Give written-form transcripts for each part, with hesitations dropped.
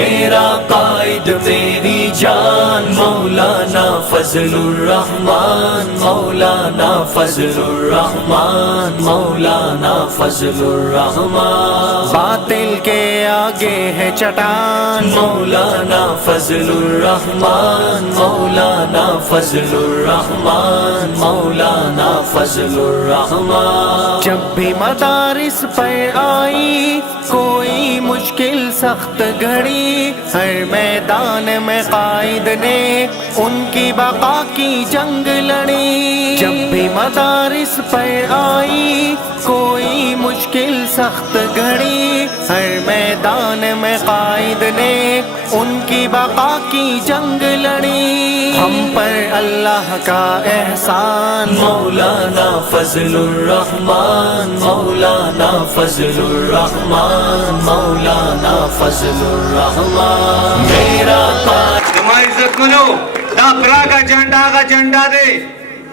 मेरा कायद मेरी जान मौलाना फजलुर रहमान, मौलाना फजलुर रहमान, मौलाना फजलुर रहमान। बातिल के आगे है चट्टान मौलाना फजलुर रहमान, मौलाना फजलुर रहमान, मौलाना फजलुर रहमान। जब भी मदारिस पर आई कोई मुश्किल सख्त घड़ी, हर मैदान में कायद ने उनकी बका की जंग लड़ी। जब भी मदारिस पर आई कोई मुश्किल सख्त घड़ी, हर मैदान में कायद ने उनकी बका की जंग लड़ी। हम पर अल्लाह का एहसान मौलाना फजलुर रहमान, मौलाना फजलुर रहमान, मौलाना फजलुर रहमान। मेरा दमा इज्जत मनो दा प्रागा झंडा दे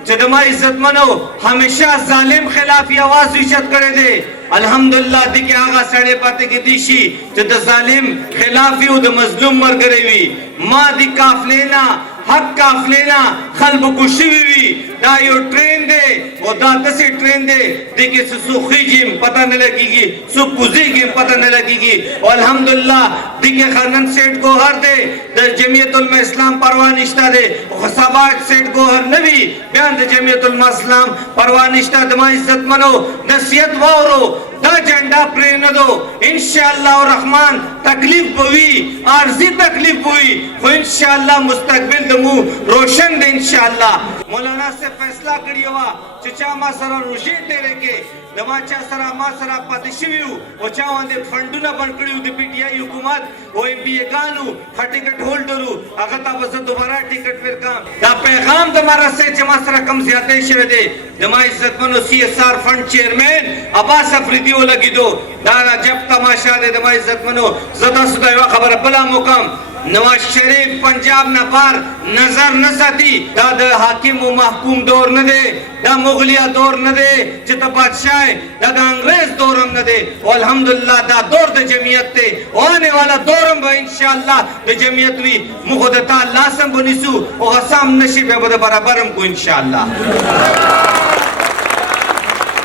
दमा इज्जत मनो हमेशा जालिम खिलाफ आवाज इज्जत करे दे। अल्हम्दुलिल्लाह दिखे आगा सड़े पाते की दिशी द जालिम खिलाफी द मजलूम मर गरे हुई मां दी काफलेना हक काफलेना खल्ब कुशिवी दा यो ट्रेन दे वो दा दसी ट्रेन दे दिखे सुखी जिम पता न लगेगी सुकुजी जिम पता न लगेगी। और अल्हम्दुलिल्लाह दिखे खनन सेठ गोहर दे द जमीयतुल उलमा इस्लाम परवाह निश्ता दे खसाबात सेठ गोहर नबी बयान द जमीयतुल उलमा इस्लाम परवाह निश्ता। दमा इज्जत मनो नसीहत वारो दा झंडा प्रेम न दो इंशाअल्लाह रहमान। तकलीफ हुई आर्जी तकलीफ हुई वो इंशाअल्लाह मुस्तकबिल दमु रोशन दे इंशाअल्लाह। मौलाना से फैसला करी हुआ चचा मा सरा रुशे तेरे के दमाचा सरा मा सरा पदशिवियु ओ चावंदे फंडुना बनकड़ी उ पीटीआई हुकूमत ओ एमपीए गानु टिकट होल्डरु अगता बस दोबारा टिकट फिर काम दा पैगाम तुम्हारा से जमा सरा कम ज्यादा शे दे। दमा इज्जत मनो CSR fund chairman Abbas Afridi ओ लगी दो दारा जब तमाशा दे। दमा इज्जत मनो जदा सुदा खबर बला मुकाम नवाज शरीफ पंजाब न पार नजर न सती दा हाकिम व महकूम दौर न दे दा मुगलिया दौर न दे चित बादशाह दा अंग्रेज दौर न दे। अल्हम्दुलिल्लाह दा दौर द जमीयत ते आने वाला दौरम ब इंशाअल्लाह द जमीयत वी मुखदता लासम बनिसु ओ हसाम नशीब बद बराबरम को इंशाअल्लाह।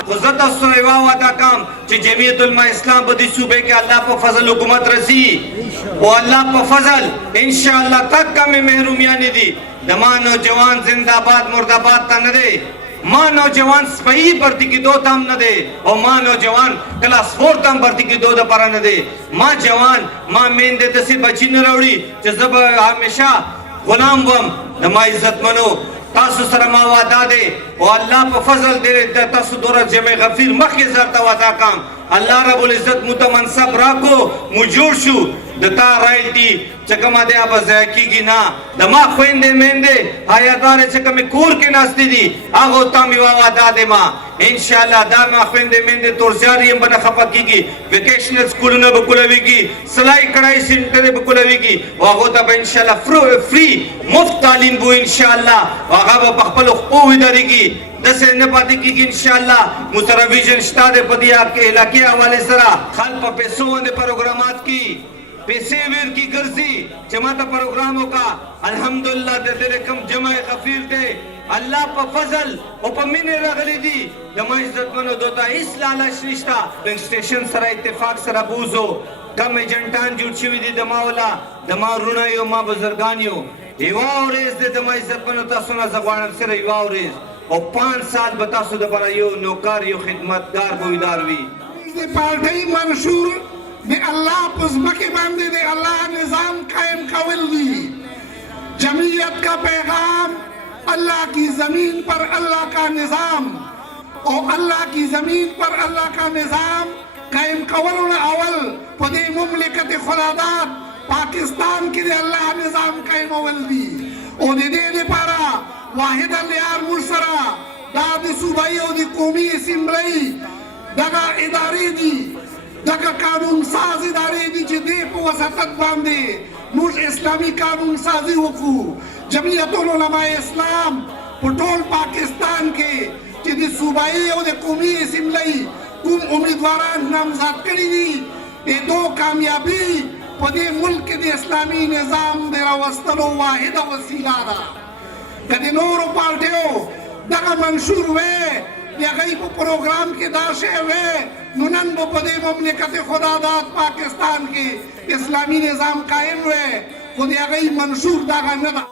खुजता सुरवा वादा काम कि जमीयतुल उलमा इस्लाम बदी सूबे के अल्लाह पर फजल हुकूमत रसी और अल्लाह पर फजल इंशाअल्लाह तक का में महरूमिया ने दी। दमा नौजवान जिंदाबाद मुर्दाबाद ता न दे मां नौजवान सही भर्ती की दो ताम न दे और मां नौजवान क्लास 4 ताम भर्ती की दो दपरा न दे। मां जवान मां मेन दे दसी बची न रवड़ी जब हमेशा गुलाम बम। दमा इज्जत मनो तासु सरमा वादा दे और अल्लाह पर फजल दे तासु दौरा जमे गफीर मखे जरता वादा काम अल्लाह रब्बुल इज्जत मुतमनसब राको मुजूरशु दता रायल्टी चकमा दे अब जाकीगी ना दमा खोइंदे मेंदे आयादारे चकमे कूर के नास्ती दी आगो तामी वादा दे मा इंशाअल्लाह दा मा खोइंदे मेंदे तोर जारियम बना खपकीगी वेकेशनल स्कूल न बकुलवीगी सलाई कढ़ाई सेंटर बकुलवीगी वागो तब इंशाअल्लाह फ्री मुफ्त तालीम बु इंशाअल्लाह वागा बखपल खपो विदारीगी दसे न पाती की इंशाअल्लाह मुसरा विजन स्टादे पदिया के इलाके हवाले सरा खाल प पैसों ने प्रोग्रामात की पैसे वीर की गर्जी जमाता प्रोग्रामों का अल्हम्दुलिल्लाह दे तेरे कम जमा गफीर दे अल्लाह पर फजल ओ पमिने रगली दी जमा इज्जत मनो दोता इस लालच निष्ठा स्टेशन सरा इत्तेफाक सरा बूजो कम एजेंटान जुटशीवी दी दमावला दमा रुनायो मा बुजुर्गानियो इवावरेज दे दमा इज्जत मनो ता सुना जबान सरा इवावरेज और 5 साल बता सुदा पर यो नौकर यो खिदमतगार बोईदारवी दे पार्टी मंशूर दे अल्लाह पुजमके बांधे दे अल्लाह निजाम कायम कावल दी। जमीयत का पैगाम अल्लाह की जमीन पर अल्लाह का निजाम और अल्लाह की जमीन पर अल्लाह का निजाम कायम कावल अवल पदे मुमलिकत खुलादात पाकिस्तान की दे अल्लाह निजाम कायम अवल दी और दे पारा वाहिद अलियार मुर्सरा दाद सूबाई और दी कौमी असेंबली दगा इदारे दी दगा कानून साज इदारे दी जिदे को वसतत बांधे मुझ इस्लामी कानून साजी वकू जमीयतुल उलमा इस्लाम पटोल पाकिस्तान के जिदे सूबाई और दी कौमी असेंबली कुम उम्मीदवारान नामजद करी दी ये दो कामयाबी पदे मुल्क के इस्लामी निजाम दे रावस्तलो वाहिद वसीला दा कदे नूर पार्टियों दगा मंशूर वे या गई को प्रोग्राम के दाशे वे नुनन बो पदे ममलिकत खुदादात पाकिस्तान के इस्लामी निजाम कायम वे खुद या गई मंशूर दगा न